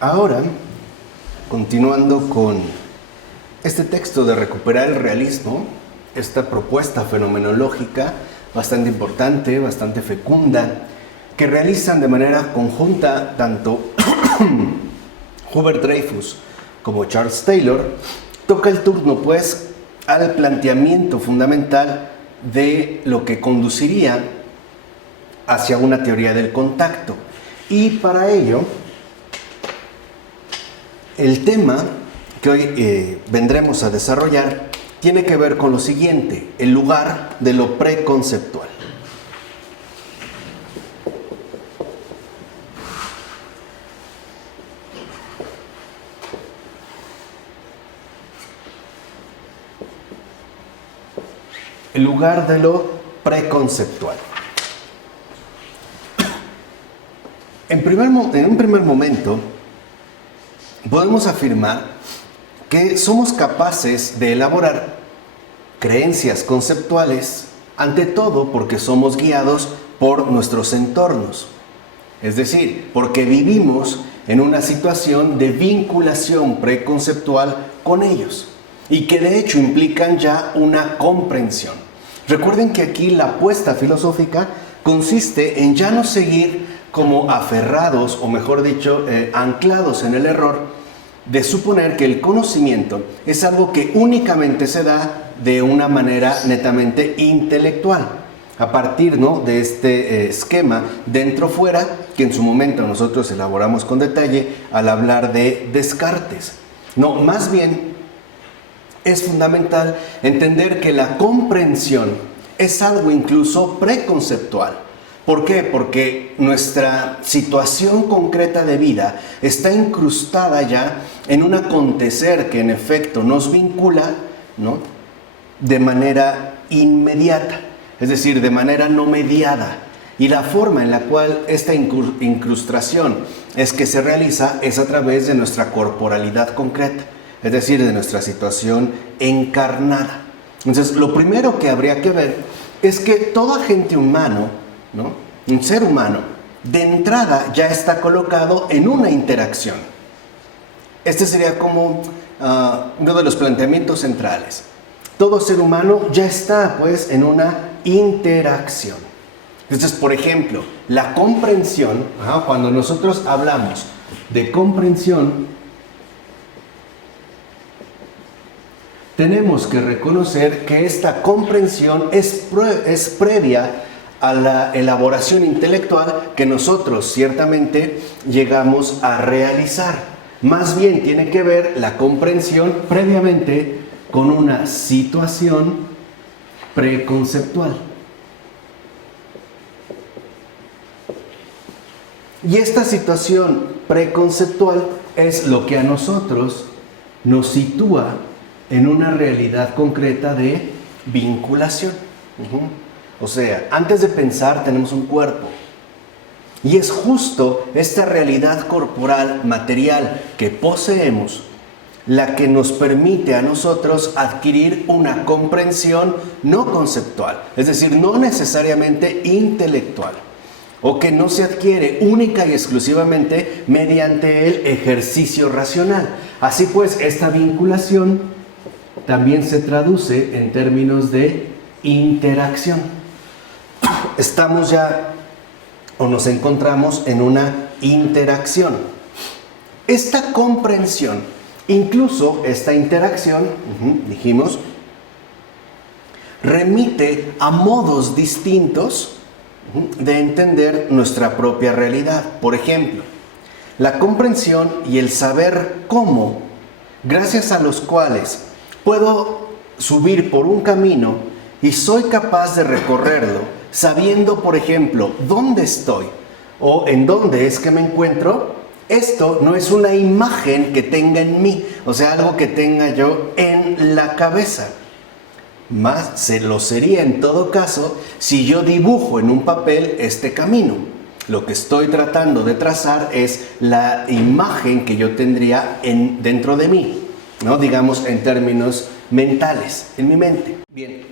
Ahora, continuando con este texto de recuperar el realismo, esta propuesta fenomenológica bastante importante, bastante fecunda, que realizan de manera conjunta tanto Hubert Dreyfus como Charles Taylor, toca el turno pues al planteamiento fundamental de lo que conduciría hacia una teoría del contacto. Y para ello, el tema que hoy vendremos a desarrollar tiene que ver con lo siguiente: el lugar de lo preconceptual. El lugar de lo preconceptual. En un primer momento, podemos afirmar que somos capaces de elaborar creencias conceptuales, ante todo porque somos guiados por nuestros entornos. Es decir, porque vivimos en una situación de vinculación preconceptual con ellos y que de hecho implican ya una comprensión. Recuerden que aquí la apuesta filosófica consiste en ya no seguir como aferrados, o mejor dicho, anclados en el error de suponer que el conocimiento es algo que únicamente se da de una manera netamente intelectual, a partir, ¿no?, de este esquema dentro-fuera que en su momento nosotros elaboramos con detalle al hablar de Descartes. No, más bien es fundamental entender que la comprensión es algo incluso preconceptual. ¿Por qué? Porque nuestra situación concreta de vida está incrustada ya en un acontecer que en efecto nos vincula, ¿no?, de manera inmediata, es decir, de manera no mediada. Y la forma en la cual esta incrustación es que se realiza es a través de nuestra corporalidad concreta, es decir, de nuestra situación encarnada. Entonces, lo primero que habría que ver es que todo agente humano, ¿no?, un ser humano, de entrada ya está colocado en una interacción. Este sería como uno de los planteamientos centrales. Todo ser humano ya está pues en una interacción. Entonces, por ejemplo, la comprensión, cuando nosotros hablamos de comprensión, tenemos que reconocer que esta comprensión es previa a la elaboración intelectual que nosotros ciertamente llegamos a realizar. Más bien tiene que ver la comprensión previamente con una situación preconceptual. Y esta situación preconceptual es lo que a nosotros nos sitúa en una realidad concreta de vinculación. O sea, antes de pensar tenemos un cuerpo. Y es justo esta realidad corporal, material que poseemos, la que nos permite a nosotros adquirir una comprensión no conceptual, es decir, no necesariamente intelectual, o que no se adquiere única y exclusivamente mediante el ejercicio racional. Así pues, esta vinculación también se traduce en términos de interacción. Estamos ya, o nos encontramos en una interacción. Esta comprensión, incluso esta interacción, dijimos, remite a modos distintos de entender nuestra propia realidad. Por ejemplo, la comprensión y el saber cómo, gracias a los cuales puedo subir por un camino y soy capaz de recorrerlo, sabiendo, por ejemplo, dónde estoy o en dónde es que me encuentro. Esto no es una imagen que tenga en mí, o sea, algo que tenga yo en la cabeza. Más se lo sería en todo caso si yo dibujo en un papel este camino. Lo que estoy tratando de trazar es la imagen que yo tendría dentro de mí, ¿no? Digamos en términos mentales, en mi mente. Bien,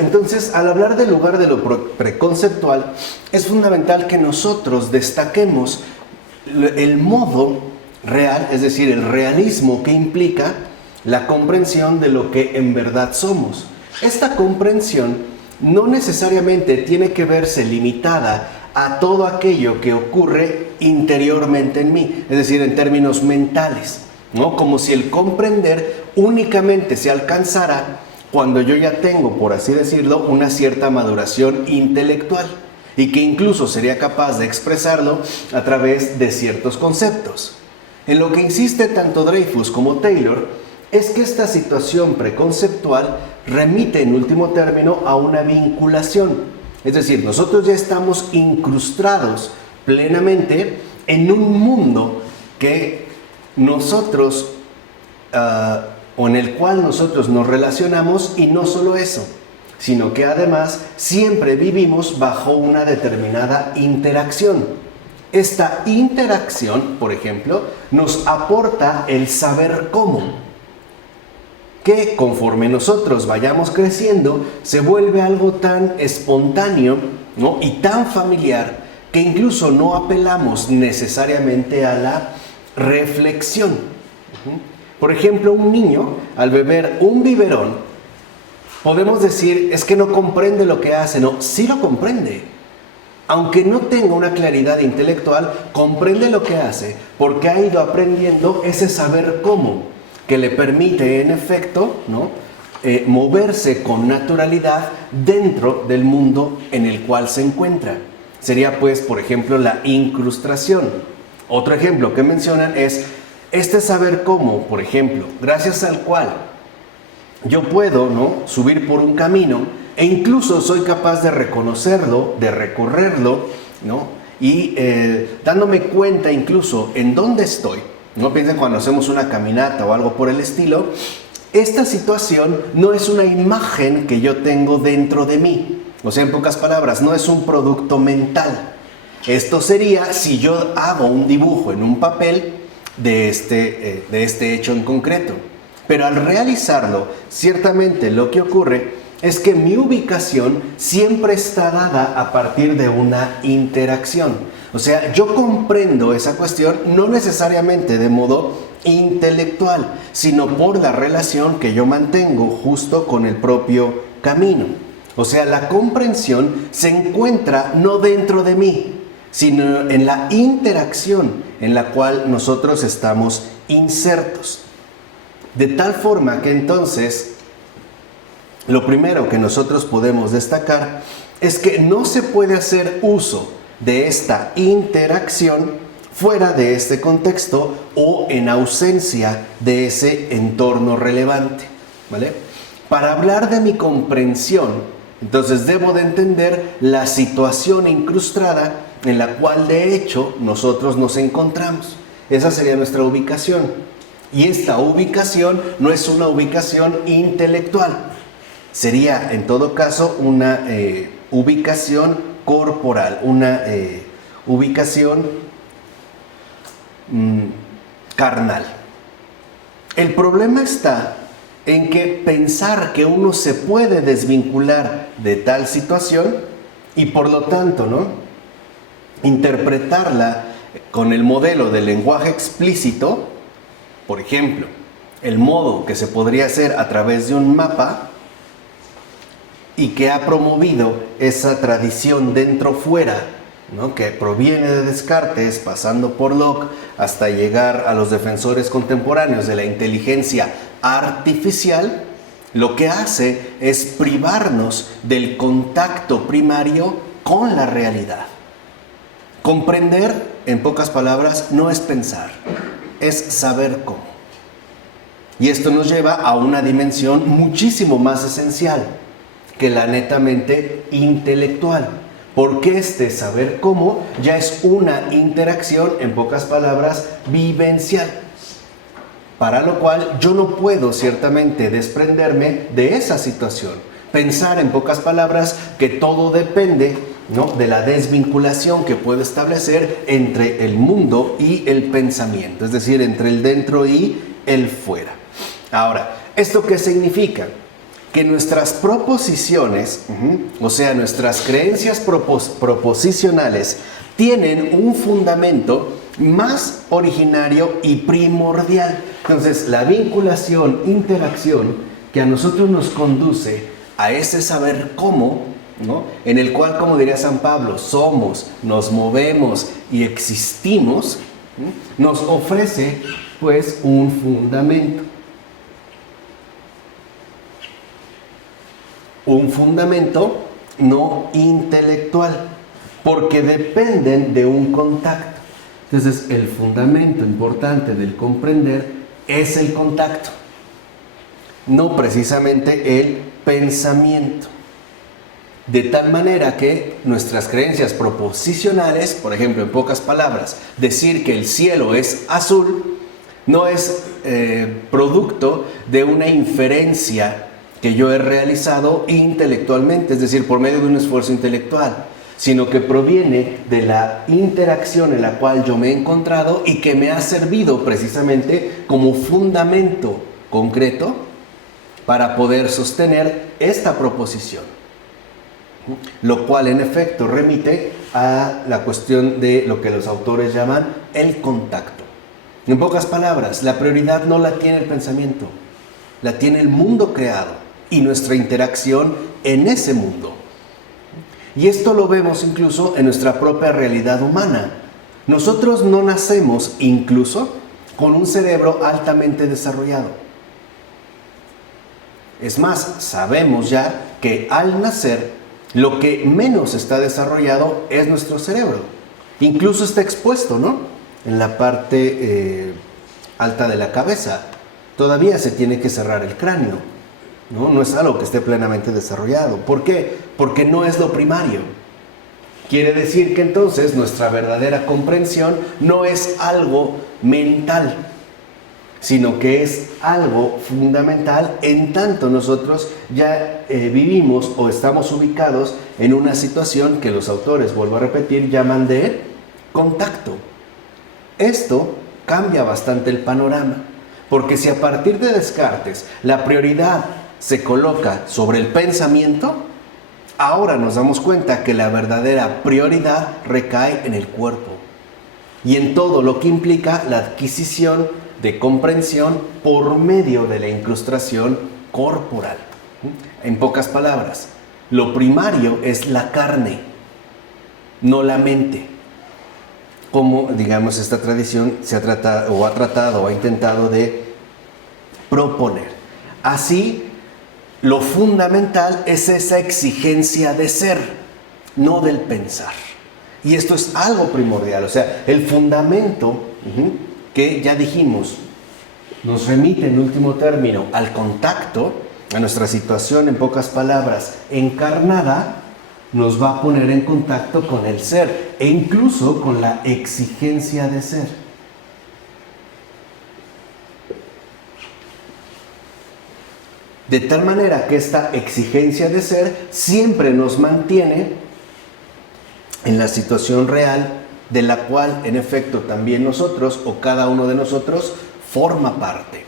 entonces al hablar del lugar de lo preconceptual, es fundamental que nosotros destaquemos el modo real, es decir, el realismo que implica la comprensión de lo que en verdad somos. Esta comprensión no necesariamente tiene que verse limitada a todo aquello que ocurre interiormente en mí, es decir, en términos mentales, ¿no? Como si el comprender únicamente se alcanzara cuando yo ya tengo, por así decirlo, una cierta maduración intelectual y que incluso sería capaz de expresarlo a través de ciertos conceptos. En lo que insiste tanto Dreyfus como Taylor es que esta situación preconceptual remite en último término a una vinculación. Es decir, nosotros ya estamos incrustados plenamente en un mundo que nosotros, o en el cual nosotros nos relacionamos, y no solo eso, sino que además siempre vivimos bajo una determinada interacción. Esta interacción, por ejemplo, nos aporta el saber cómo, que conforme nosotros vayamos creciendo se vuelve algo tan espontáneo, ¿no? Y tan familiar que incluso no apelamos necesariamente a la reflexión. Por ejemplo, un niño al beber un biberón, podemos decir, es que no comprende lo que hace. No, sí lo comprende. Aunque no tenga una claridad intelectual, comprende lo que hace porque ha ido aprendiendo ese saber cómo, que le permite en efecto, ¿no? Moverse con naturalidad dentro del mundo en el cual se encuentra. Sería pues, por ejemplo, la incrustación. Otro ejemplo que mencionan es este saber cómo, por ejemplo, gracias al cual yo puedo, ¿no?, subir por un camino e incluso soy capaz de reconocerlo, de recorrerlo, ¿no?, y dándome cuenta incluso en dónde estoy. No piensen cuando hacemos una caminata o algo por el estilo. Esta situación no es una imagen que yo tengo dentro de mí. O sea, en pocas palabras, no es un producto mental. Esto sería si yo hago un dibujo en un papel de este hecho en concreto. Pero al realizarlo, ciertamente lo que ocurre es que mi ubicación siempre está dada a partir de una interacción. O sea, yo comprendo esa cuestión no necesariamente de modo intelectual, sino por la relación que yo mantengo justo con el propio camino. O sea, la comprensión se encuentra no dentro de mí, sino en la interacción en la cual nosotros estamos insertos. De tal forma que entonces, lo primero que nosotros podemos destacar es que no se puede hacer uso de esta interacción fuera de este contexto o en ausencia de ese entorno relevante, ¿vale? Para hablar de mi comprensión, entonces debo de entender la situación incrustada en la cual de hecho nosotros nos encontramos. Esa sería nuestra ubicación. Y esta ubicación no es una ubicación intelectual. Sería en todo caso una ubicación corporal, una ubicación carnal. El problema está en que pensar que uno se puede desvincular de tal situación y por lo tanto, ¿no?, interpretarla con el modelo del lenguaje explícito, por ejemplo, el modo que se podría hacer a través de un mapa, y que ha promovido esa tradición dentro-fuera, ¿no?, que proviene de Descartes, pasando por Locke, hasta llegar a los defensores contemporáneos de la inteligencia artificial, lo que hace es privarnos del contacto primario con la realidad. Comprender, en pocas palabras, no es pensar, es saber cómo. Y esto nos lleva a una dimensión muchísimo más esencial que la netamente intelectual, porque este saber cómo ya es una interacción, en pocas palabras, vivencial, para lo cual yo no puedo ciertamente desprenderme de esa situación. Pensar, en pocas palabras, que todo depende, ¿no?, de la desvinculación que puedo establecer entre el mundo y el pensamiento, es decir, entre el dentro y el fuera. Ahora, ¿esto qué significa? Que nuestras proposiciones, o sea, nuestras creencias proposicionales, tienen un fundamento más originario y primordial. Entonces, la vinculación, interacción, que a nosotros nos conduce a ese saber cómo, ¿no? En el cual, como diría San Pablo, somos, nos movemos y existimos, ¿sí? Nos ofrece, pues, un fundamento. Un fundamento no intelectual, porque dependen de un contacto. Entonces, el fundamento importante del comprender es el contacto, no precisamente el pensamiento. De tal manera que nuestras creencias proposicionales, por ejemplo, en pocas palabras, decir que el cielo es azul, no es producto de una inferencia que yo he realizado intelectualmente, es decir, por medio de un esfuerzo intelectual, sino que proviene de la interacción en la cual yo me he encontrado y que me ha servido precisamente como fundamento concreto para poder sostener esta proposición. Lo cual en efecto remite a la cuestión de lo que los autores llaman el contacto. En pocas palabras, la prioridad no la tiene el pensamiento, la tiene el mundo creado y nuestra interacción en ese mundo. Y esto lo vemos incluso en nuestra propia realidad humana. Nosotros no nacemos incluso con un cerebro altamente desarrollado. Es más, sabemos ya que al nacer lo que menos está desarrollado es nuestro cerebro. Incluso está expuesto, ¿no? En la parte alta de la cabeza. Todavía se tiene que cerrar el cráneo, ¿no? No es algo que esté plenamente desarrollado. ¿Por qué? Porque no es lo primario. Quiere decir que entonces nuestra verdadera comprensión no es algo mental, sino que es algo fundamental en tanto nosotros ya vivimos o estamos ubicados en una situación que los autores, vuelvo a repetir, llaman de contacto. Esto cambia bastante el panorama, porque si a partir de Descartes la prioridad se coloca sobre el pensamiento, ahora nos damos cuenta que la verdadera prioridad recae en el cuerpo y en todo lo que implica la adquisición de comprensión por medio de la incrustación corporal. En pocas palabras, lo primario es la carne, no la mente. Como, digamos, esta tradición se ha tratado o ha intentado de proponer. Así, lo fundamental es esa exigencia de ser, no del pensar. Y esto es algo primordial, o sea, el fundamento que ya dijimos nos remite en último término al contacto, a nuestra situación, en pocas palabras, encarnada, nos va a poner en contacto con el ser e incluso con la exigencia de ser. De tal manera que esta exigencia de ser siempre nos mantiene en la situación real de la cual en efecto también nosotros o cada uno de nosotros forma parte.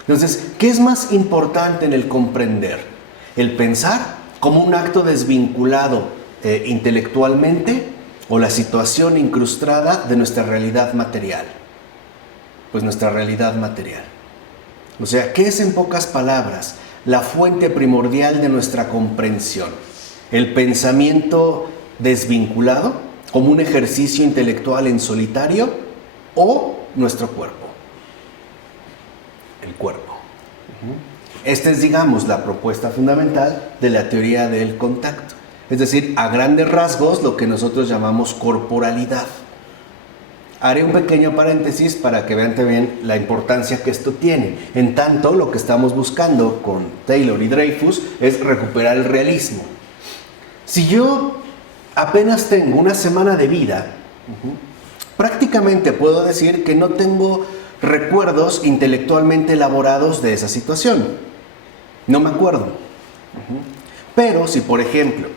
Entonces, ¿qué es más importante en el comprender? ¿El pensar como un acto desvinculado intelectualmente o la situación incrustada de nuestra realidad material? Pues nuestra realidad material. O sea, ¿qué es en pocas palabras la fuente primordial de nuestra comprensión? ¿El pensamiento desvinculado como un ejercicio intelectual en solitario o nuestro cuerpo? El cuerpo. Esta es, digamos, la propuesta fundamental de la teoría del contacto. Es decir, a grandes rasgos, lo que nosotros llamamos corporalidad. Haré un pequeño paréntesis para que vean también la importancia que esto tiene. En tanto, lo que estamos buscando con Taylor y Dreyfus es recuperar el realismo. Si yo apenas tengo una semana de vida, prácticamente puedo decir que no tengo recuerdos intelectualmente elaborados de esa situación. No me acuerdo. Pero si, por ejemplo,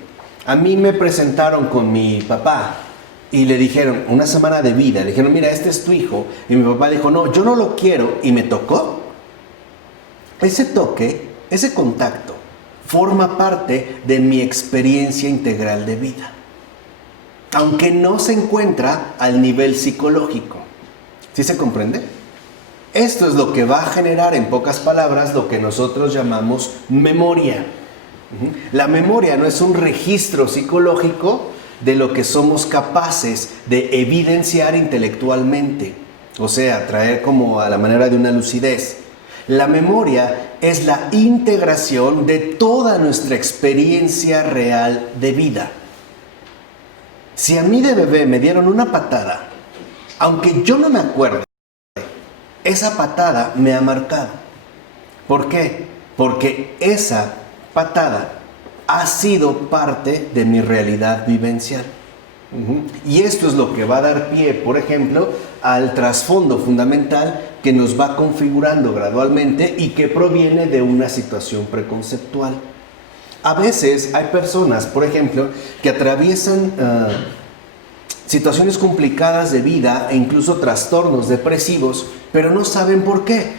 a mí me presentaron con mi papá y le dijeron, una semana de vida, le dijeron, mira, este es tu hijo, y mi papá dijo, no, yo no lo quiero, y me tocó, ese toque, ese contacto, forma parte de mi experiencia integral de vida, aunque no se encuentra al nivel psicológico. ¿Sí se comprende? Esto es lo que va a generar, en pocas palabras, lo que nosotros llamamos memoria. La memoria no es un registro psicológico de lo que somos capaces de evidenciar intelectualmente, o sea, traer como a la manera de una lucidez. La memoria es la integración de toda nuestra experiencia real de vida. Si a mí de bebé me dieron una patada, aunque yo no me acuerde, esa patada me ha marcado. ¿Por qué? Porque esa patada ha sido parte de mi realidad vivencial. Y esto es lo que va a dar pie, por ejemplo, al trasfondo fundamental que nos va configurando gradualmente y que proviene de una situación preconceptual. A veces hay personas, por ejemplo, que atraviesan situaciones complicadas de vida e incluso trastornos depresivos, pero no saben por qué.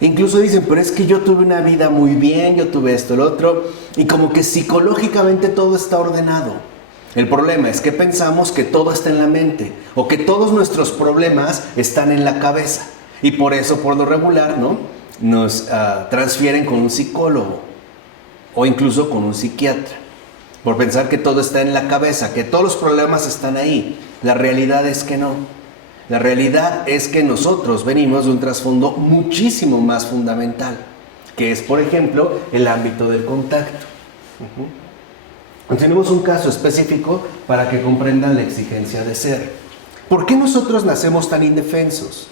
Incluso dicen, pero es que yo tuve una vida muy bien, yo tuve esto, lo otro, y como que psicológicamente todo está ordenado. El problema es que pensamos que todo está en la mente, o que todos nuestros problemas están en la cabeza, y por eso, por lo regular, ¿no?, nos transfieren con un psicólogo, o incluso con un psiquiatra, por pensar que todo está en la cabeza, que todos los problemas están ahí. La realidad es que no. La realidad es que nosotros venimos de un trasfondo muchísimo más fundamental, que es, por ejemplo, el ámbito del contacto. Tenemos un caso específico para que comprendan la exigencia de ser. ¿Por qué nosotros nacemos tan indefensos?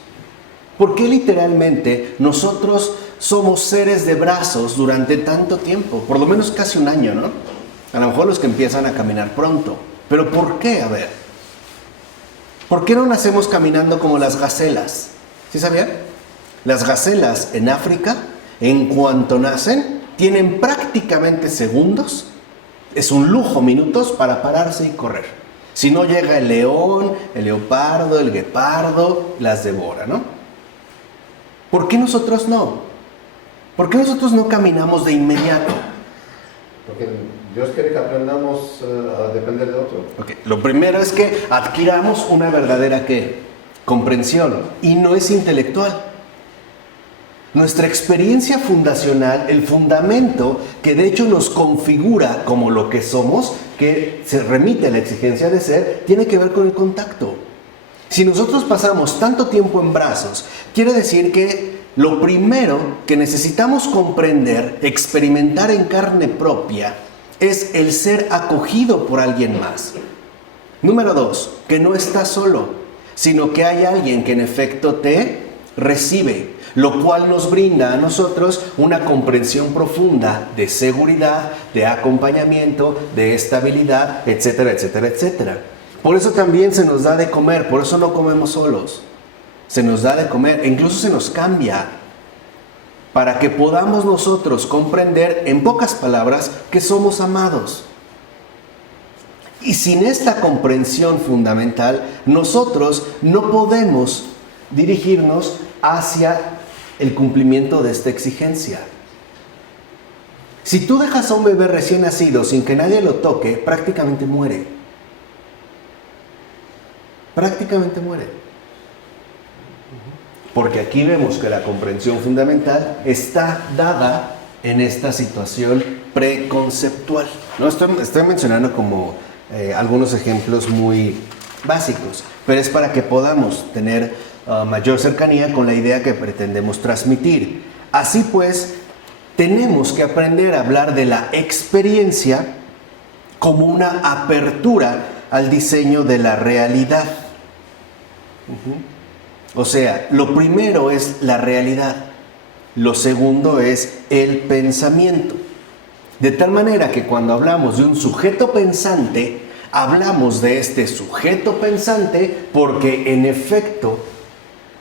¿Por qué literalmente nosotros somos seres de brazos durante tanto tiempo? Por lo menos casi un año, ¿no? A lo mejor los que empiezan a caminar pronto. ¿Pero por qué? A ver. ¿Por qué no nacemos caminando como las gacelas? ¿Sí sabían? Las gacelas en África, en cuanto nacen, tienen prácticamente segundos, es un lujo, minutos, para pararse y correr. Si no llega el león, el leopardo, el guepardo, las devora, ¿no? ¿Por qué nosotros no? ¿Por qué nosotros no caminamos de inmediato? Porque Dios quiere que aprendamos a depender de otro. Okay. Lo primero es que adquiramos una verdadera ¿qué? Comprensión, y no es intelectual. Nuestra experiencia fundacional, el fundamento que de hecho nos configura como lo que somos, que se remite a la exigencia de ser, tiene que ver con el contacto. Si nosotros pasamos tanto tiempo en brazos, quiere decir que lo primero que necesitamos comprender, experimentar en carne propia, es el ser acogido por alguien más. Número 2, que no estás solo, sino que hay alguien que en efecto te recibe, lo cual nos brinda a nosotros una comprensión profunda de seguridad, de acompañamiento, de estabilidad, etcétera, etcétera, etcétera. Por eso también se nos da de comer, por eso no comemos solos. Se nos da de comer, e incluso se nos cambia, para que podamos nosotros comprender, en pocas palabras, que somos amados. Y sin esta comprensión fundamental, nosotros no podemos dirigirnos hacia el cumplimiento de esta exigencia. Si tú dejas a un bebé recién nacido sin que nadie lo toque, prácticamente muere. Prácticamente muere. Porque aquí vemos que la comprensión fundamental está dada en esta situación preconceptual. No estoy mencionando como algunos ejemplos muy básicos, pero es para que podamos tener mayor cercanía con la idea que pretendemos transmitir. Así pues, tenemos que aprender a hablar de la experiencia como una apertura al diseño de la realidad. O sea, lo primero es la realidad, lo segundo es el pensamiento. De tal manera que cuando hablamos de un sujeto pensante, hablamos de este sujeto pensante porque en efecto,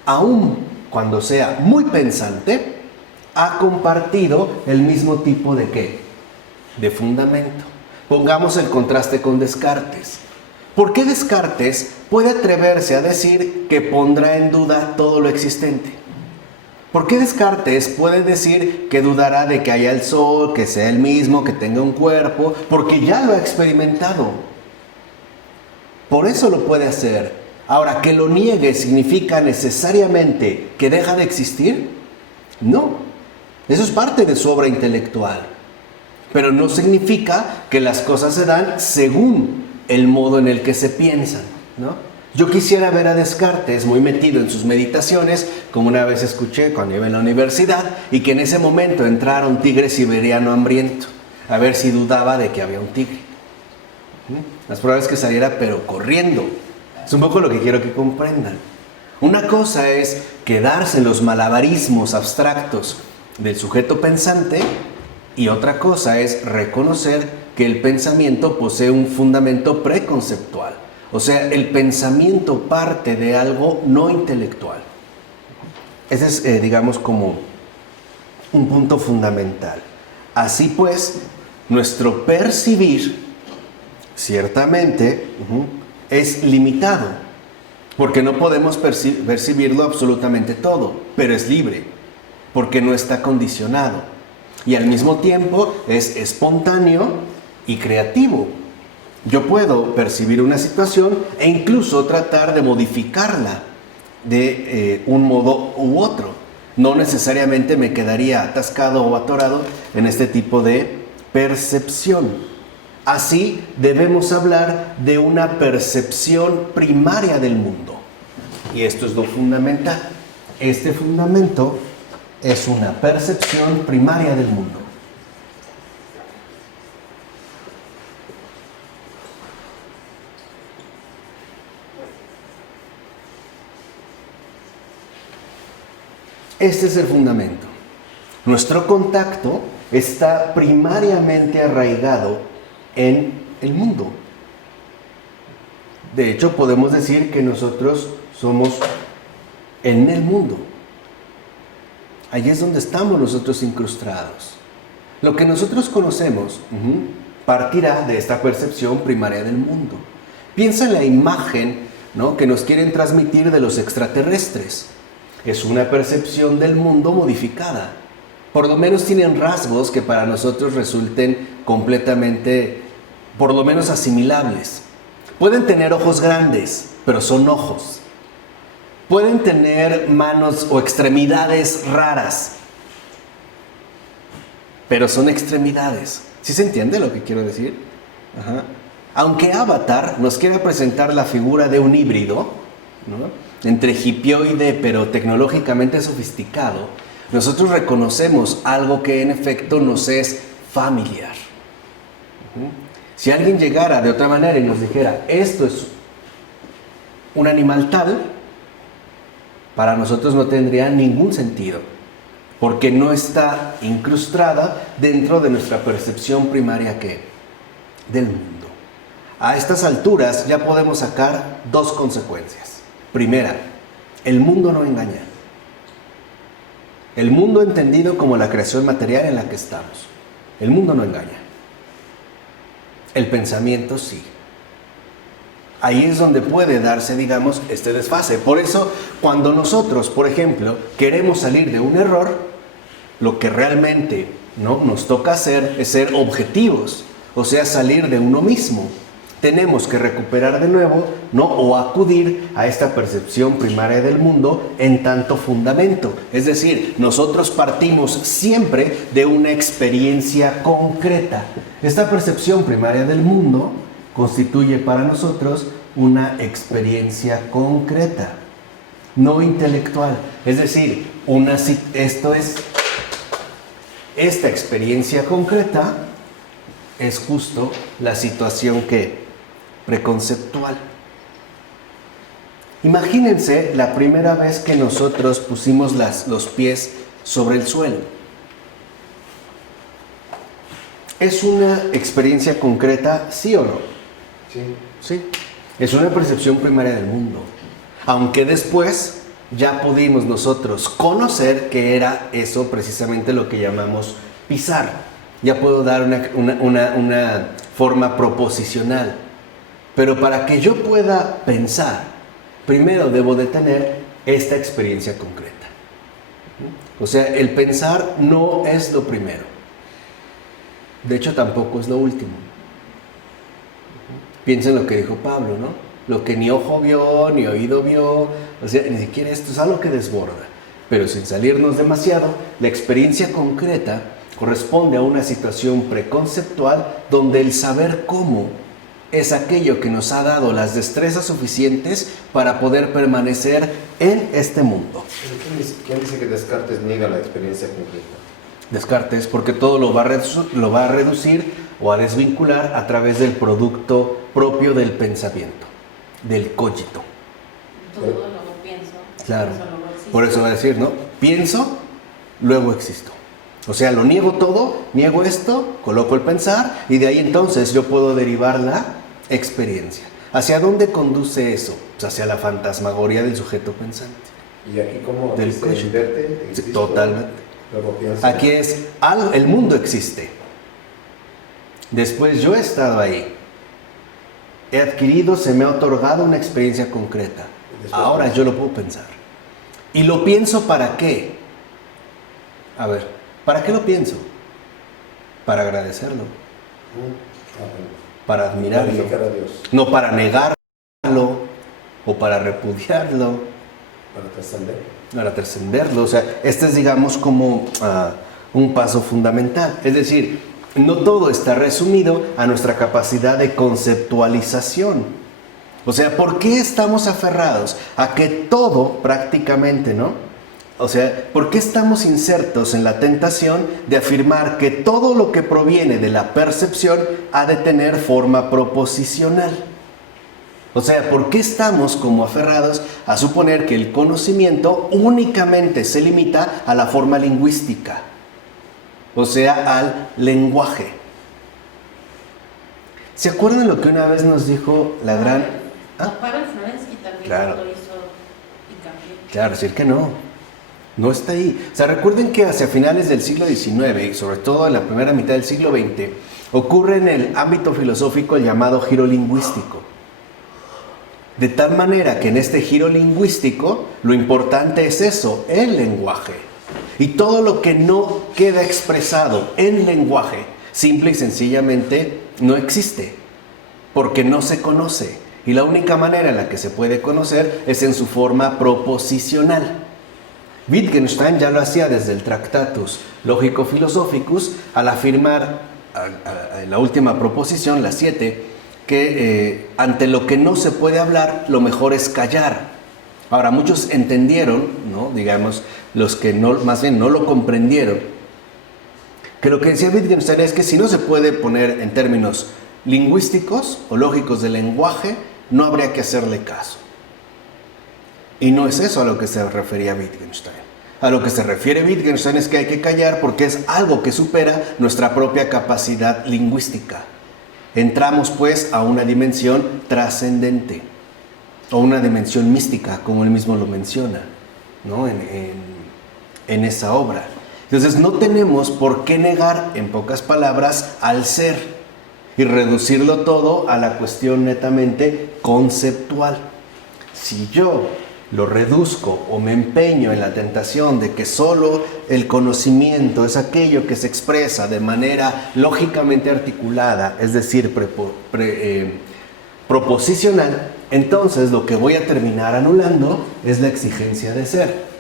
aun cuando sea muy pensante, ha compartido el mismo tipo de ¿qué? De fundamento. Pongamos el contraste con Descartes. ¿Por qué Descartes puede atreverse a decir que pondrá en duda todo lo existente? ¿Por qué Descartes puede decir que dudará de que haya el sol, que sea el mismo, que tenga un cuerpo? Porque ya lo ha experimentado. Por eso lo puede hacer, Ahora, ¿que lo niegue significa necesariamente que deja de existir? No, eso es parte de su obra intelectual, pero no significa que las cosas se dan según el modo en el que se piensan, ¿no? Yo quisiera ver a Descartes muy metido en sus meditaciones, como una vez escuché cuando iba en la universidad, y que en ese momento entrara un tigre siberiano hambriento, a ver si dudaba de que había un tigre. Las pruebas es que saliera pero corriendo. Es un poco lo que quiero que comprendan. Una cosa es quedarse en los malabarismos abstractos del sujeto pensante y otra cosa es reconocer que el pensamiento posee un fundamento preconceptual. O sea, el pensamiento parte de algo no intelectual. Ese es, digamos, como un punto fundamental. Así pues, nuestro percibir, ciertamente, es limitado, porque no podemos percibirlo absolutamente todo, pero es libre, porque no está condicionado. Y al mismo tiempo es espontáneo y creativo. Yo puedo percibir una situación e incluso tratar de modificarla de un modo u otro. No necesariamente me quedaría atascado o atorado en este tipo de percepción. Así debemos hablar de una percepción primaria del mundo. Y esto es lo fundamental. Este fundamento es una percepción primaria del mundo. Este es el fundamento. Nuestro contacto está primariamente arraigado en el mundo. De hecho, podemos decir que nosotros somos en el mundo. Allí es donde estamos nosotros incrustados. Lo que nosotros conocemos partirá de esta percepción primaria del mundo. Piensa en la imagen, ¿no?, que nos quieren transmitir de los extraterrestres. Es una percepción del mundo modificada. Por lo menos tienen rasgos que para nosotros resulten completamente, por lo menos asimilables. Pueden tener ojos grandes, pero son ojos. Pueden tener manos o extremidades raras, pero son extremidades. ¿Sí se entiende lo que quiero decir? Ajá. Aunque Avatar nos quiere presentar la figura de un híbrido, ¿no?, entre hipioide pero tecnológicamente sofisticado, nosotros reconocemos algo que en efecto nos es familiar. Si alguien llegara de otra manera y nos dijera, esto es un animal tal, para nosotros no tendría ningún sentido, porque no está incrustada dentro de nuestra percepción primaria del mundo. A estas alturas ya podemos sacar dos consecuencias. Primera, el mundo no engaña. El mundo entendido como la creación material en la que estamos. El mundo no engaña. El pensamiento sí. Ahí es donde puede darse, digamos, este desfase. Por eso, cuando nosotros, por ejemplo, queremos salir de un error, lo que realmente, ¿no?, nos toca hacer es ser objetivos, o sea, salir de uno mismo. Tenemos que recuperar de nuevo, ¿no?, o acudir a esta percepción primaria del mundo en tanto fundamento. Es decir, nosotros partimos siempre de una experiencia concreta. Esta percepción primaria del mundo constituye para nosotros una experiencia concreta, no intelectual. Es decir, esta experiencia concreta es justo la situación preconceptual. Imagínense la primera vez que nosotros pusimos los pies sobre el suelo. ¿Es una experiencia concreta, sí o no? Sí. Sí. Es una percepción primaria del mundo. Aunque después ya pudimos nosotros conocer que era eso precisamente lo que llamamos pisar. Ya puedo dar una forma proposicional. Pero para que yo pueda pensar, primero debo de tener esta experiencia concreta. O sea, el pensar no es lo primero. De hecho, tampoco es lo último. Piensa en lo que dijo Pablo, ¿no? lo que ni ojo vio, ni oído vio, o sea, ni siquiera esto es algo que desborda. Pero sin salirnos demasiado, la experiencia concreta corresponde a una situación preconceptual donde el saber cómo es aquello que nos ha dado las destrezas suficientes para poder permanecer en este mundo. ¿Quién dice que Descartes niega la experiencia concreta? Descartes, porque todo lo va a reducir o a desvincular a través del producto propio del pensamiento, del cogito. Todo luego pienso. Claro. Pienso, luego existo. Por eso va a decir, ¿no? Pienso, luego existo. O sea, lo niego todo, niego esto, coloco el pensar y de ahí entonces yo puedo derivar la experiencia. ¿Hacia dónde conduce eso? Pues hacia la fantasmagoria del sujeto pensante. ¿Y aquí cómo Del se coche. inverte? Sí, Existo, totalmente. luego pienso. Aquí es, el mundo existe. Después yo he estado ahí. He adquirido, se me ha otorgado una experiencia concreta. Ahora yo lo puedo pensar. ¿Y lo pienso para qué? A ver, ¿para qué lo pienso? Para agradecerlo, para admirarlo, Glorificar a Dios, no para negarlo o para repudiarlo, para trascender. para trascenderlo. O sea, este es, digamos, como un paso fundamental. Es decir, no todo está resumido a nuestra capacidad de conceptualización. O sea, ¿por qué estamos aferrados a que todo prácticamente, ¿no? O sea, ¿por qué estamos insertos en la tentación de afirmar que todo lo que proviene de la percepción ha de tener forma proposicional? O sea, ¿por qué estamos como aferrados a suponer que el conocimiento únicamente se limita a la forma lingüística? O sea, al lenguaje. ¿Se acuerdan lo que una vez nos dijo la gran... No, Pavel Florensky también Claro. lo hizo hincapié. Claro, decir que no. No está ahí. O sea, recuerden que hacia finales del siglo XIX, y sobre todo en la primera mitad del siglo XX, ocurre en el ámbito filosófico el llamado giro lingüístico. De tal manera que en este giro lingüístico lo importante es eso, el lenguaje. Y todo lo que no queda expresado en lenguaje, simple y sencillamente no existe, porque no se conoce. Y la única manera en la que se puede conocer es en su forma proposicional. Wittgenstein ya lo hacía desde el Tractatus Logico-Philosophicus al afirmar a la última proposición, la 7, que ante lo que no se puede hablar, lo mejor es callar. Ahora, muchos entendieron, ¿no? Digamos, los que no, más bien no lo comprendieron, que lo que decía Wittgenstein es que si no se puede poner en términos lingüísticos o lógicos del lenguaje, no habría que hacerle caso. Y no es eso a lo que se refería Wittgenstein. A lo que se refiere Wittgenstein es que hay que callar porque es algo que supera nuestra propia capacidad lingüística. Entramos pues a una dimensión trascendente o una dimensión mística, como él mismo lo menciona, ¿no? en esa obra. Entonces no tenemos por qué negar, en pocas palabras, al ser y reducirlo todo a la cuestión netamente conceptual. Si yo lo reduzco o me empeño en la tentación de que solo el conocimiento es aquello que se expresa de manera lógicamente articulada, es decir, proposicional, entonces lo que voy a terminar anulando es la exigencia de ser,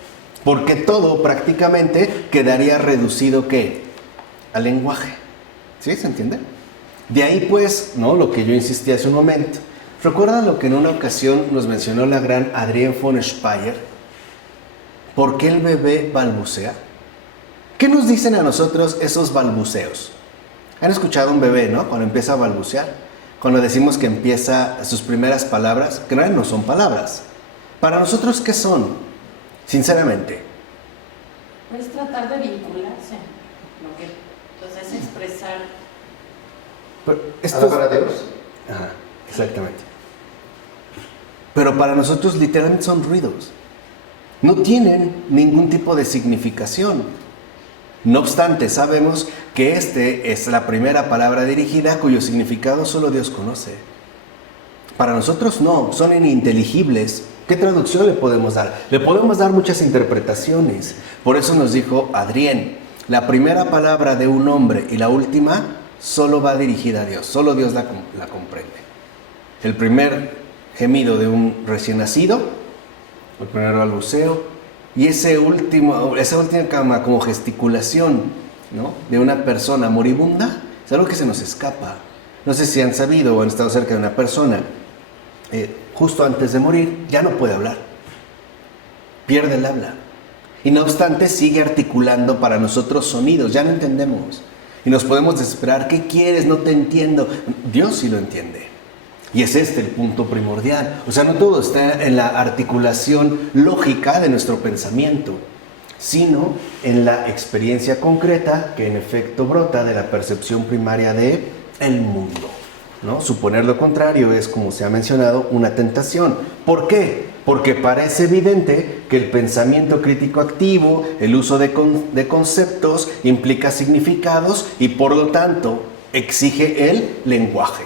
porque todo prácticamente quedaría reducido ¿qué? Al lenguaje. ¿Sí? ¿Se entiende? De ahí pues, ¿no? Lo que yo insistí hace un momento. ¿Recuerdan lo que en una ocasión nos mencionó la gran Adrienne von Speyer? ¿Por qué el bebé balbucea? ¿Qué nos dicen a nosotros esos balbuceos? ¿Han escuchado un bebé, no? Cuando empieza a balbucear. Cuando decimos que empieza sus primeras palabras, que no son palabras. Para nosotros, ¿qué son? Sinceramente. Es tratar de vincularse. Lo que, entonces, expresar. Pero esto ¿Para Dios? Ajá, exactamente. Pero para nosotros literalmente son ruidos. No tienen ningún tipo de significación. No obstante, sabemos que este es la primera palabra dirigida cuyo significado solo Dios conoce. Para nosotros no, son ininteligibles. ¿Qué traducción le podemos dar? Le podemos dar muchas interpretaciones. Por eso nos dijo Adrienne, la primera palabra de un hombre y la última solo va dirigida a Dios. Solo Dios la comprende. El primer gemido de un recién nacido, el primer balbuceo, y esa última como gesticulación, ¿no?, de una persona moribunda, es algo que se nos escapa. No sé si han sabido o han estado cerca de una persona, justo antes de morir, ya no puede hablar, pierde el habla. Y no obstante sigue articulando para nosotros sonidos, ya no entendemos. Y nos podemos desesperar, ¿qué quieres? No te entiendo. Dios sí lo entiende. Y es este el punto primordial. O sea, no todo está en la articulación lógica de nuestro pensamiento, sino en la experiencia concreta que en efecto brota de la percepción primaria de el mundo, ¿no? Suponer lo contrario es, como se ha mencionado, una tentación. ¿Por qué? Porque parece evidente que el pensamiento crítico activo, el uso de conceptos, implica significados y por lo tanto exige el lenguaje,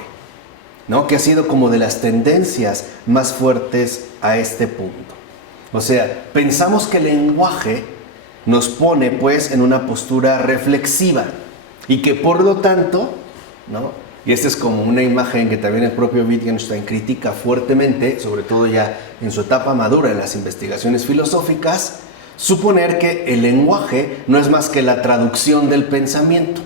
¿no?, que ha sido como de las tendencias más fuertes a este punto. O sea, pensamos que el lenguaje nos pone pues en una postura reflexiva y que por lo tanto, ¿no?, y esta es como una imagen que también el propio Wittgenstein critica fuertemente, sobre todo ya en su etapa madura en las investigaciones filosóficas, suponer que el lenguaje no es más que la traducción del pensamiento.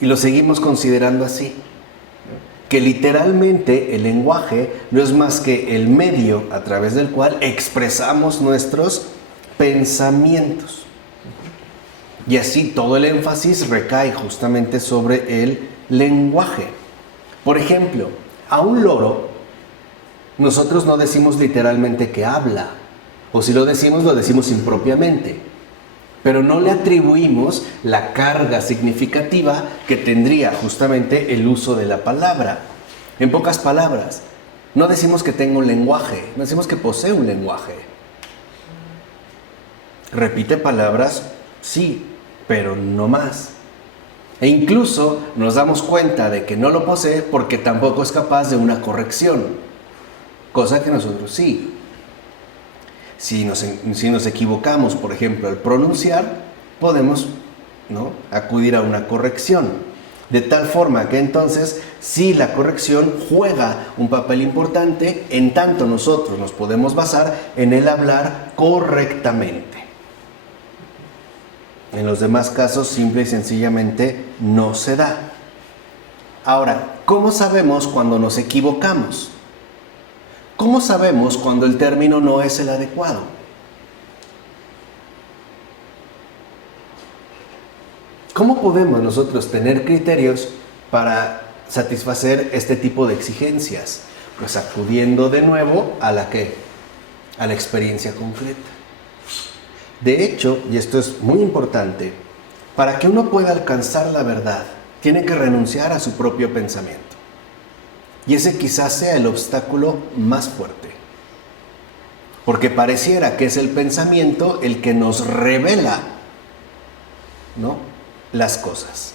Y lo seguimos considerando así, ¿no?, que literalmente el lenguaje no es más que el medio a través del cual expresamos nuestros pensamientos. Y así todo el énfasis recae justamente sobre el lenguaje. Por ejemplo, a un loro nosotros no decimos literalmente que habla, o si lo decimos impropiamente, pero no le atribuimos la carga significativa que tendría justamente el uso de la palabra. En pocas palabras, no decimos que tenga un lenguaje, no decimos que posee un lenguaje. Repite palabras, sí, pero no más. E incluso nos damos cuenta de que no lo posee porque tampoco es capaz de una corrección, cosa que nosotros sí. Si nos equivocamos, por ejemplo, al pronunciar, podemos, ¿no?, acudir a una corrección. De tal forma que entonces sí, la corrección juega un papel importante, en tanto nosotros nos podemos basar en el hablar correctamente. En los demás casos, simple y sencillamente no se da. Ahora, ¿cómo sabemos cuando nos equivocamos? ¿Cómo sabemos cuando el término no es el adecuado? ¿Cómo podemos nosotros tener criterios para satisfacer este tipo de exigencias? Pues acudiendo de nuevo a la experiencia concreta. De hecho, y esto es muy importante, para que uno pueda alcanzar la verdad, tiene que renunciar a su propio pensamiento. Y ese quizás sea el obstáculo más fuerte. Porque pareciera que es el pensamiento el que nos revela, ¿no?, las cosas.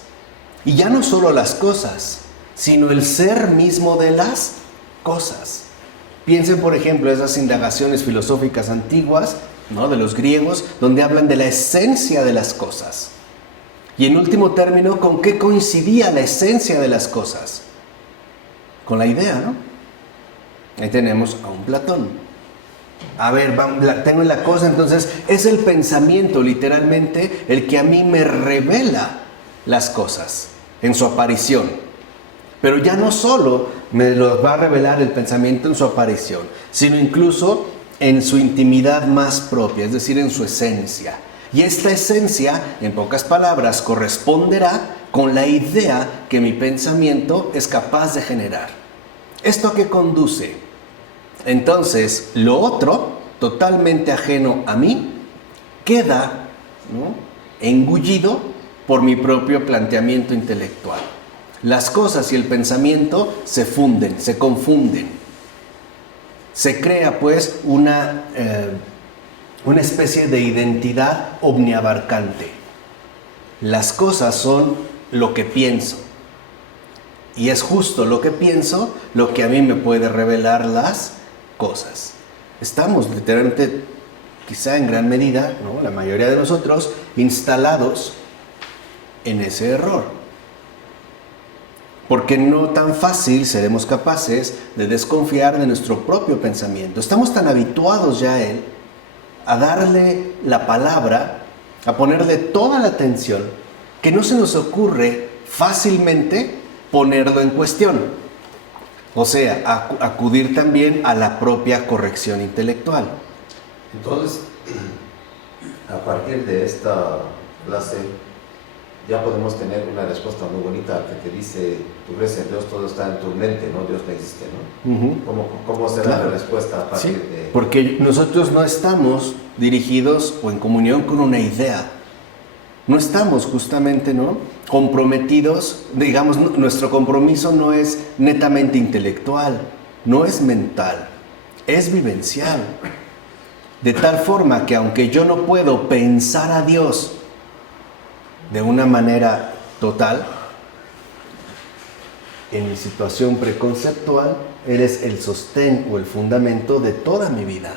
Y ya no solo las cosas, sino el ser mismo de las cosas. Piensen, por ejemplo, esas indagaciones filosóficas antiguas, ¿no?, de los griegos, donde hablan de la esencia de las cosas. Y en último término, ¿con qué coincidía la esencia de las cosas? Con la idea, ¿no? Ahí tenemos a un Platón. A ver, tengo la cosa, entonces es el pensamiento literalmente el que a mí me revela las cosas en su aparición. Pero ya no solo me lo va a revelar el pensamiento en su aparición, sino incluso en su intimidad más propia, es decir, en su esencia. Y esta esencia, en pocas palabras, corresponderá con la idea que mi pensamiento es capaz de generar. ¿Esto a qué conduce? Entonces, lo otro, totalmente ajeno a mí, queda, ¿no?, engullido por mi propio planteamiento intelectual. Las cosas y el pensamiento se funden, se confunden. Se crea pues una especie de identidad omniabarcante. Las cosas son lo que pienso. Y es justo lo que pienso lo que a mí me puede revelar las cosas. Estamos literalmente, quizá en gran medida, ¿no?, la mayoría de nosotros, instalados en ese error. porque no tan fácil seremos capaces de desconfiar de nuestro propio pensamiento. Estamos tan habituados ya a él, a darle la palabra, a ponerle toda la atención, que no se nos ocurre fácilmente ponerlo en cuestión. O sea, acudir también a la propia corrección intelectual. Entonces, a partir de esta clase, ya podemos tener una respuesta muy bonita que te dice, tú crees en Dios, todo está en tu mente, ¿no? Dios no existe, ¿no? ¿Cómo será Claro. la respuesta a partir de...? Porque nosotros no estamos dirigidos o en comunión con una idea. No estamos justamente, ¿no?, comprometidos, digamos, nuestro compromiso no es netamente intelectual, no es mental, es vivencial. De tal forma que aunque yo no puedo pensar a Dios de una manera total, en mi situación preconceptual, eres el sostén o el fundamento de toda mi vida.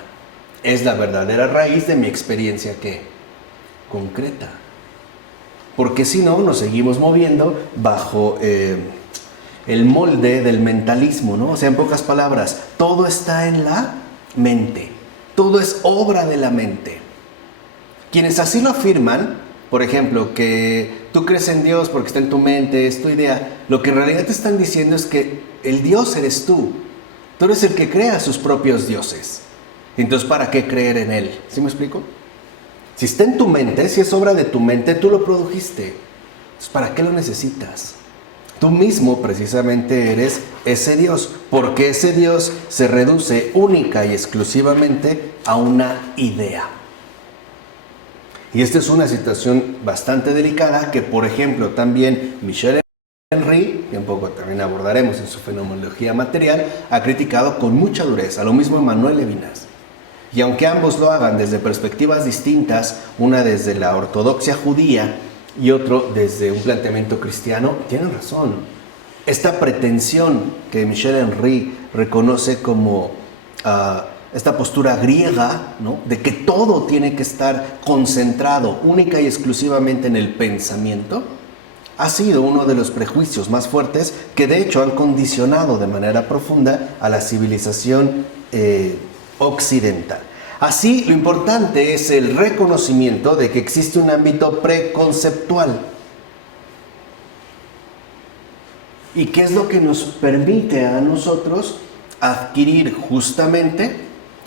Es la verdadera raíz de mi experiencia ¿qué? Concreta. Porque si no, nos seguimos moviendo bajo el molde del mentalismo, ¿no? O sea, en pocas palabras, todo está en la mente. Todo es obra de la mente. Quienes así lo afirman, por ejemplo, que tú crees en Dios porque está en tu mente, es tu idea, lo que en realidad te están diciendo es que el Dios eres tú. Tú eres el que crea sus propios dioses. Entonces, ¿para qué creer en Él? ¿Sí me explico? Si está en tu mente, si es obra de tu mente, tú lo produjiste. Entonces, ¿para qué lo necesitas? Tú mismo precisamente eres ese Dios, porque ese Dios se reduce única y exclusivamente a una idea. Y esta es una situación bastante delicada que, por ejemplo, también Michel Henry, que un poco también abordaremos en su fenomenología material, ha criticado con mucha dureza, lo mismo Emmanuel Levinas. Y aunque ambos lo hagan desde perspectivas distintas, una desde la ortodoxia judía y otro desde un planteamiento cristiano, tienen razón. Esta pretensión que Michel Henry reconoce como esta postura griega, ¿no?, de que todo tiene que estar concentrado única y exclusivamente en el pensamiento, ha sido uno de los prejuicios más fuertes que de hecho han condicionado de manera profunda a la civilización occidental. Así, lo importante es el reconocimiento de que existe un ámbito preconceptual. ¿Y qué es lo que nos permite a nosotros adquirir justamente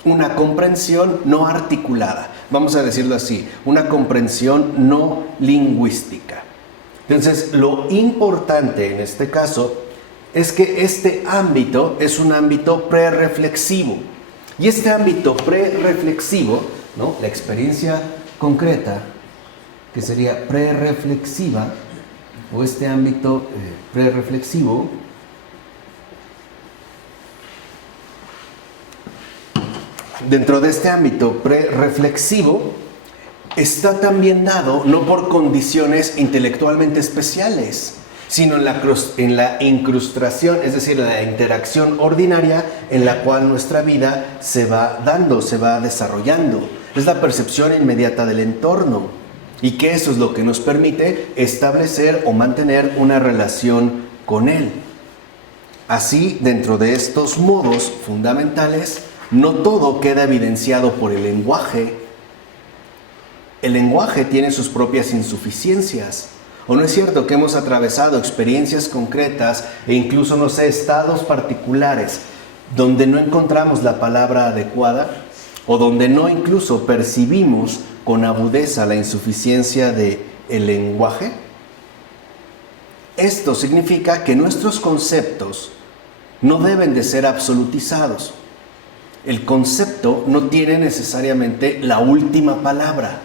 una comprensión no articulada? Vamos a decirlo así, una comprensión no lingüística. Entonces, lo importante en este caso es que este ámbito es un ámbito prerreflexivo. Y este ámbito prerreflexivo, ¿no?, la experiencia concreta, que sería prerreflexiva, o este ámbito prerreflexivo, dentro de este ámbito prerreflexivo, está también dado no por condiciones intelectualmente especiales, sino en la incrustación, es decir, la interacción ordinaria en la cual nuestra vida se va dando, se va desarrollando. Es la percepción inmediata del entorno y que eso es lo que nos permite establecer o mantener una relación con él. Así, dentro de estos modos fundamentales, no todo queda evidenciado por el lenguaje. El lenguaje tiene sus propias insuficiencias. ¿O no es cierto que hemos atravesado experiencias concretas e incluso, no sé, estados particulares donde no encontramos la palabra adecuada o donde no incluso percibimos con agudeza la insuficiencia del lenguaje? Esto significa que nuestros conceptos no deben de ser absolutizados. El concepto no tiene necesariamente la última palabra.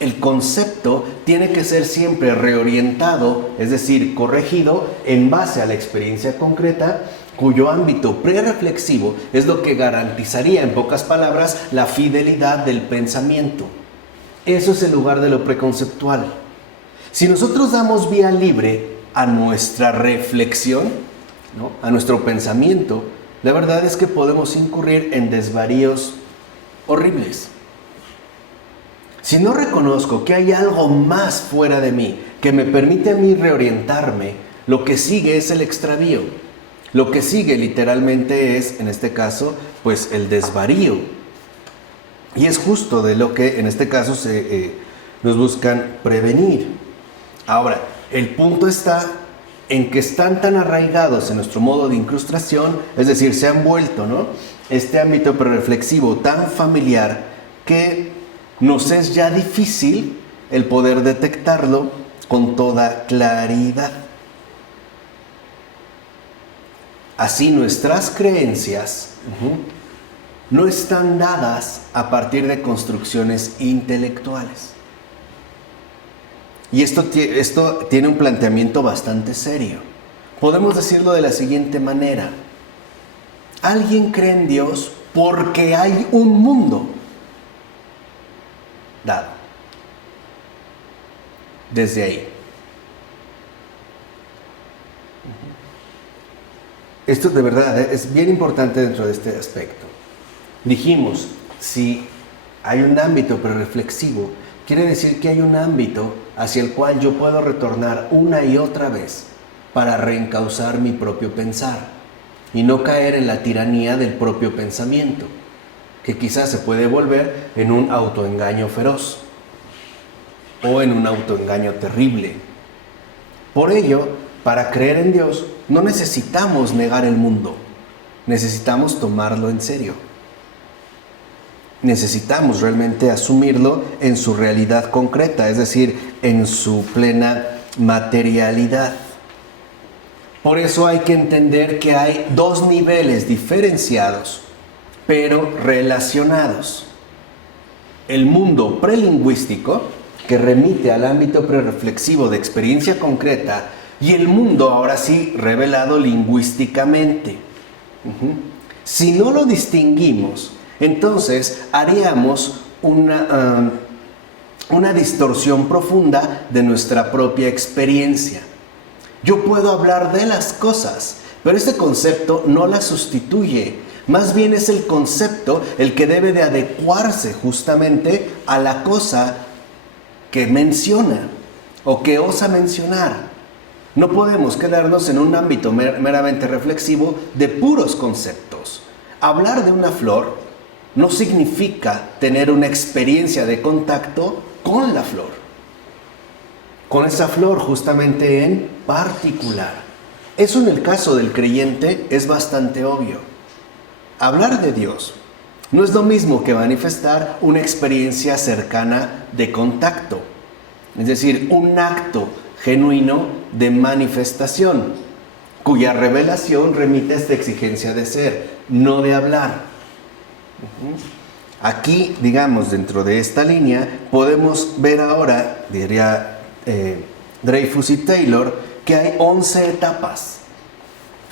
El concepto tiene que ser siempre reorientado, es decir, corregido en base a la experiencia concreta, cuyo ámbito prerreflexivo es lo que garantizaría, en pocas palabras, la fidelidad del pensamiento. Eso es el lugar de lo preconceptual. Si nosotros damos vía libre a nuestra reflexión, ¿no?, a nuestro pensamiento, la verdad es que podemos incurrir en desvaríos horribles. Si no reconozco que hay algo más fuera de mí que me permite a mí reorientarme lo que sigue es el extravío. Lo que sigue literalmente es, en este caso, pues el desvarío. Y es justo de lo que en este caso nos buscan prevenir. Ahora, el punto está en que están tan arraigados en nuestro modo de incrustación, es decir, se han vuelto, ¿no?, este ámbito prereflexivo tan familiar que nos es ya difícil el poder detectarlo con toda claridad. Así nuestras creencias no están dadas a partir de construcciones intelectuales. Y esto tiene un planteamiento bastante serio. Podemos decirlo de la siguiente manera: alguien cree en Dios porque hay un mundo dado. Desde ahí. Esto de verdad es bien importante dentro de este aspecto. Dijimos, si hay un ámbito prereflexivo, quiere decir que hay un ámbito hacia el cual yo puedo retornar una y otra vez para reencauzar mi propio pensar y no caer en la tiranía del propio pensamiento, que quizás se puede volver en un autoengaño feroz o en un autoengaño terrible. Por ello, para creer en Dios, no necesitamos negar el mundo, necesitamos tomarlo en serio. Necesitamos realmente asumirlo en su realidad concreta, es decir, en su plena materialidad. Por eso hay que entender que hay dos niveles diferenciados, pero relacionados. El mundo prelingüístico, que remite al ámbito prereflexivo de experiencia concreta, y el mundo, ahora sí, revelado lingüísticamente. Si no lo distinguimos, entonces haríamos una distorsión profunda de nuestra propia experiencia. Yo puedo hablar de las cosas, pero este concepto no las sustituye. Más bien es el concepto el que debe de adecuarse justamente a la cosa que menciona o que osa mencionar. No podemos quedarnos en un ámbito meramente reflexivo de puros conceptos. Hablar de una flor no significa tener una experiencia de contacto con la flor, con esa flor justamente en particular. Eso en el caso del creyente es bastante obvio. Hablar de Dios no es lo mismo que manifestar una experiencia cercana de contacto, es decir, un acto genuino de manifestación, cuya revelación remite a esta exigencia de ser, no de hablar. Aquí, digamos, dentro de esta línea, podemos ver ahora, diría Dreyfus y Taylor, que hay 11 etapas.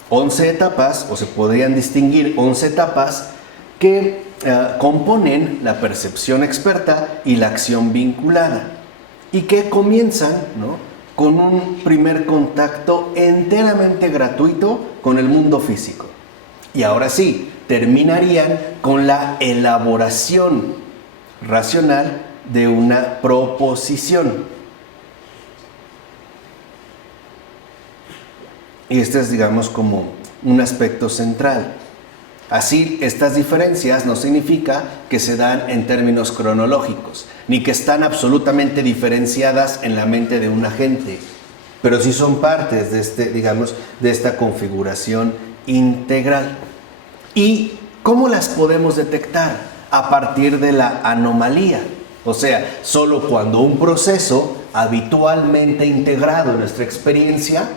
11 etapas, o se podrían distinguir 11 etapas, que componen la percepción experta y la acción vinculada, y que comienzan, ¿no?, con un primer contacto enteramente gratuito con el mundo físico. Y ahora sí, terminarían con la elaboración racional de una proposición. Y este es, digamos, como un aspecto central. Así, estas diferencias no significa que se dan en términos cronológicos, ni que están absolutamente diferenciadas en la mente de un agente, pero sí son partes de esta configuración integral. ¿Y cómo las podemos detectar? A partir de la anomalía, o sea, solo cuando un proceso habitualmente integrado en nuestra experiencia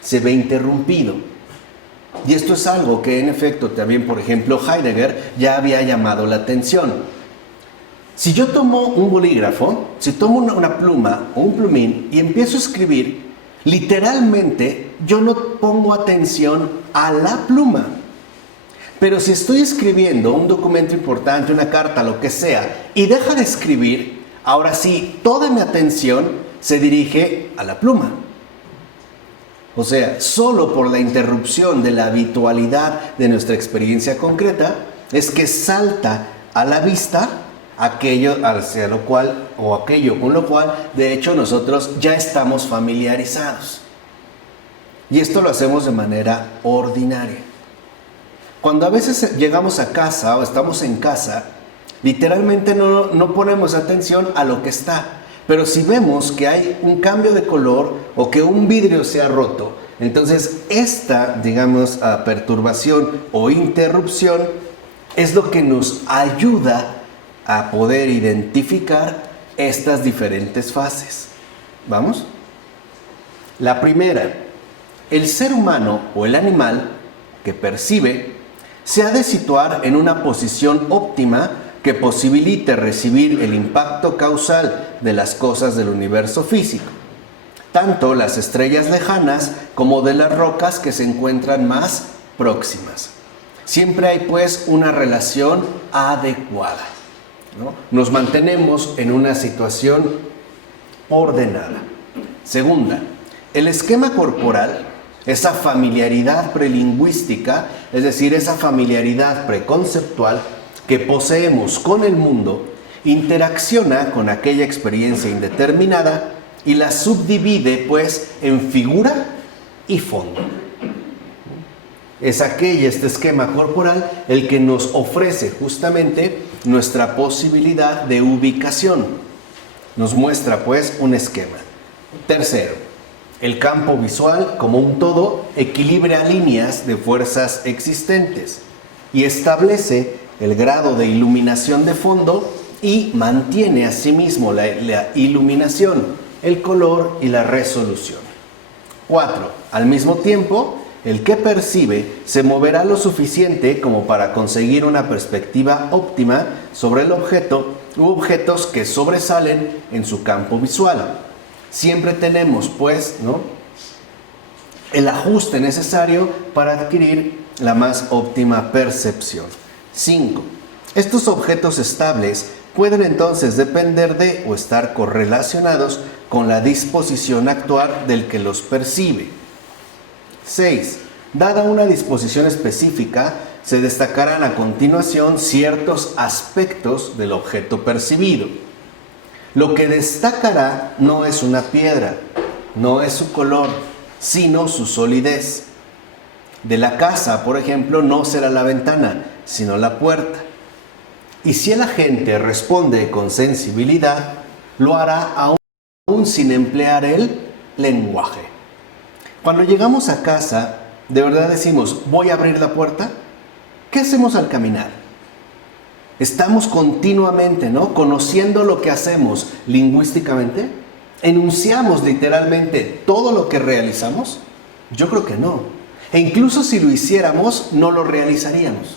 se ve interrumpido. Y esto es algo que en efecto también, por ejemplo, Heidegger ya había llamado la atención. Si yo tomo un bolígrafo, si tomo una pluma o un plumín y empiezo a escribir, literalmente yo no pongo atención a la pluma. Pero si estoy escribiendo un documento importante, una carta, lo que sea, y deja de escribir, ahora sí, toda mi atención se dirige a la pluma. O sea, solo por la interrupción de la habitualidad de nuestra experiencia concreta es que salta a la vista aquello hacia lo cual, o aquello con lo cual, de hecho, nosotros ya estamos familiarizados. Y esto lo hacemos de manera ordinaria. Cuando a veces llegamos a casa o estamos en casa, literalmente no ponemos atención a lo que está. Pero si vemos que hay un cambio de color o que un vidrio se ha roto, entonces esta, digamos, perturbación o interrupción es lo que nos ayuda a poder identificar estas diferentes fases. ¿Vamos? La primera, el ser humano o el animal que percibe se ha de situar en una posición óptima que posibilite recibir el impacto causal de las cosas del universo físico, tanto las estrellas lejanas como de las rocas que se encuentran más próximas. Siempre hay pues una relación adecuada, ¿no? Nos mantenemos en una situación ordenada. Segunda, el esquema corporal, esa familiaridad prelingüística, es decir, esa familiaridad preconceptual que poseemos con el mundo, interacciona con aquella experiencia indeterminada y la subdivide pues en figura y fondo. Es este esquema corporal, el que nos ofrece justamente nuestra posibilidad de ubicación. Nos muestra pues un esquema. Tercero, el campo visual como un todo equilibra líneas de fuerzas existentes y establece el grado de iluminación de fondo y mantiene asimismo la iluminación, el color y la resolución. 4. Al mismo tiempo, el que percibe se moverá lo suficiente como para conseguir una perspectiva óptima sobre el objeto u objetos que sobresalen en su campo visual. Siempre tenemos, pues, ¿no?, el ajuste necesario para adquirir la más óptima percepción. 5. Estos objetos estables pueden entonces depender de o estar correlacionados con la disposición actual del que los percibe. 6. Dada una disposición específica, se destacarán a continuación ciertos aspectos del objeto percibido. Lo que destacará no es una piedra, no es su color, sino su solidez. De la casa, por ejemplo, no será la ventana, sino la puerta. Y si el agente responde con sensibilidad, lo hará aún sin emplear el lenguaje. Cuando llegamos a casa, ¿de verdad decimos, voy a abrir la puerta? ¿Qué hacemos al caminar? ¿Estamos continuamente, ¿no?, conociendo lo que hacemos lingüísticamente? ¿Enunciamos literalmente todo lo que realizamos? Yo creo que no. E incluso si lo hiciéramos, no lo realizaríamos.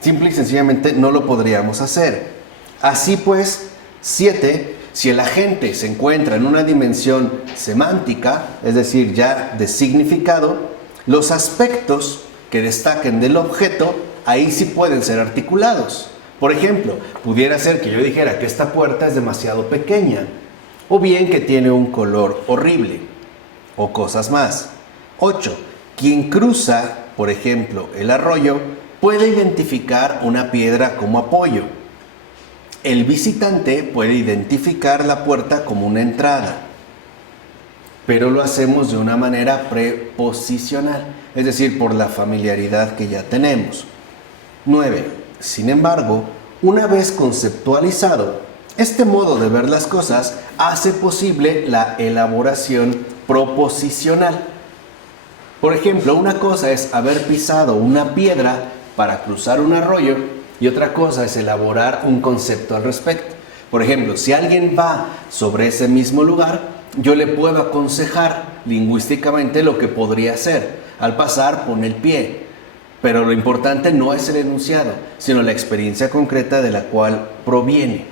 Simple y sencillamente no lo podríamos hacer. Así pues, 7. Si el agente se encuentra en una dimensión semántica, es decir, ya de significado, los aspectos que destaquen del objeto, ahí sí pueden ser articulados. Por ejemplo, pudiera ser que yo dijera que esta puerta es demasiado pequeña, o bien que tiene un color horrible, o cosas más. 8. Quien cruza, por ejemplo, el arroyo, puede identificar una piedra como apoyo. El visitante puede identificar la puerta como una entrada, pero lo hacemos de una manera preposicional, es decir, por la familiaridad que ya tenemos. 9. Sin embargo, una vez conceptualizado, este modo de ver las cosas hace posible la elaboración proposicional. Por ejemplo, una cosa es haber pisado una piedra para cruzar un arroyo y otra cosa es elaborar un concepto al respecto. Por ejemplo, si alguien va sobre ese mismo lugar, yo le puedo aconsejar lingüísticamente lo que podría hacer. Al pasar, pone el pie. Pero lo importante no es el enunciado, sino la experiencia concreta de la cual proviene.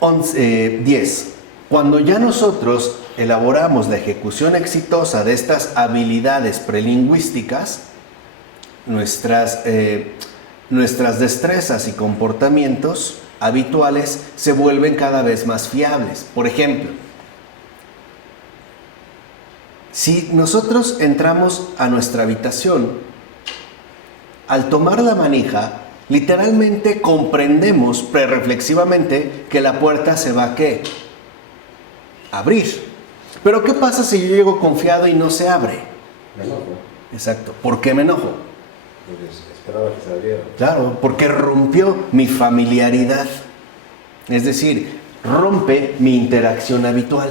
10. Cuando ya nosotros elaboramos la ejecución exitosa de estas habilidades prelingüísticas, nuestras destrezas y comportamientos habituales se vuelven cada vez más fiables. Por ejemplo, si nosotros entramos a nuestra habitación, al tomar la manija, literalmente comprendemos prerreflexivamente que la puerta se va a ¿qué? Abrir. Pero ¿qué pasa si yo llego confiado y no se abre? Me enojo, Exacto. ¿Por qué me enojo? porque esperaba que se abriera. Claro, porque rompió mi familiaridad. Es decir, rompe mi interacción habitual.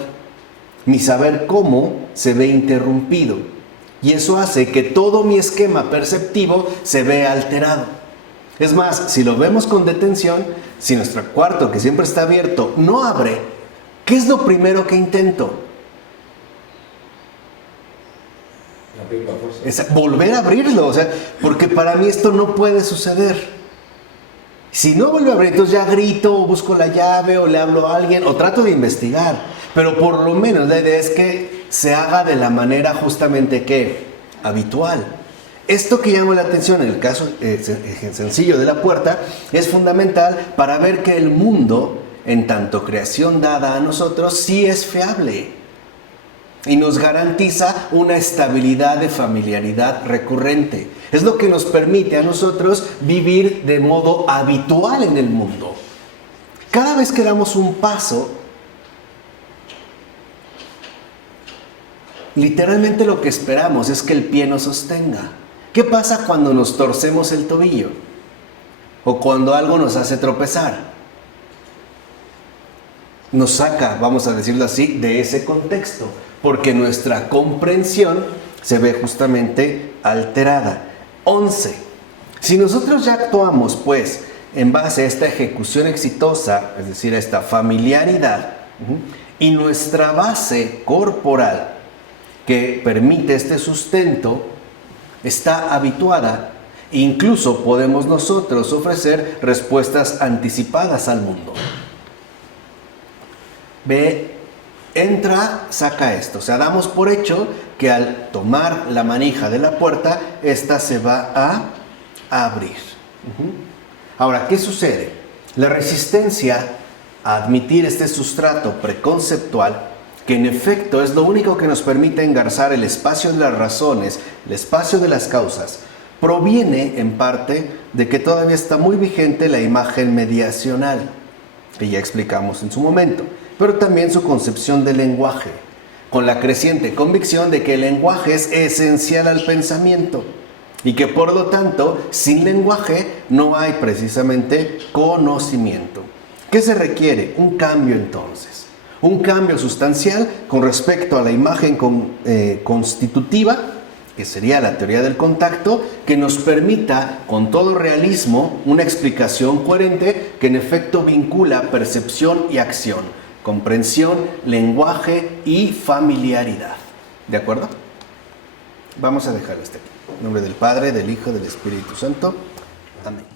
Mi saber cómo se ve interrumpido. Y eso hace que todo mi esquema perceptivo se vea alterado. Es más, si lo vemos con detención, si nuestro cuarto, que siempre está abierto, no abre, ¿qué es lo primero que intento? Abrir la fuerza. Es volver a abrirlo, o sea, porque para mí esto no puede suceder. Si no vuelve a abrir, entonces ya grito, o busco la llave, o le hablo a alguien, o trato de investigar. Pero por lo menos la idea es que se haga de la manera justamente que habitual. Esto que llama la atención en el caso sencillo de la puerta es fundamental para ver que el mundo, en tanto creación dada a nosotros, sí es fiable y nos garantiza una estabilidad de familiaridad recurrente. Es lo que nos permite a nosotros vivir de modo habitual en el mundo. Cada vez que damos un paso, literalmente lo que esperamos es que el pie nos sostenga. ¿Qué pasa cuando nos torcemos el tobillo? O cuando algo nos hace tropezar. Nos saca, vamos a decirlo así, de ese contexto, porque nuestra comprensión se ve justamente alterada. 11. Si nosotros ya actuamos, pues, en base a esta ejecución exitosa, es decir, a esta familiaridad, y nuestra base corporal que permite este sustento está habituada, incluso podemos nosotros ofrecer respuestas anticipadas al mundo. Ve, entra, saca esto. O sea, damos por hecho que al tomar la manija de la puerta, esta se va a abrir. Ahora, ¿qué sucede? La resistencia a admitir este sustrato preconceptual, que en efecto es lo único que nos permite engarzar el espacio de las razones, el espacio de las causas, proviene en parte de que todavía está muy vigente la imagen mediacional, que ya explicamos en su momento, pero también su concepción del lenguaje, con la creciente convicción de que el lenguaje es esencial al pensamiento y que por lo tanto sin lenguaje no hay precisamente conocimiento. ¿Qué se requiere? Un cambio entonces. Un cambio sustancial con respecto a la imagen constitutiva, que sería la teoría del contacto, que nos permita con todo realismo una explicación coherente que en efecto vincula percepción y acción, comprensión, lenguaje y familiaridad. ¿De acuerdo? Vamos a dejarlo hasta aquí. En nombre del Padre, del Hijo, del Espíritu Santo. Amén.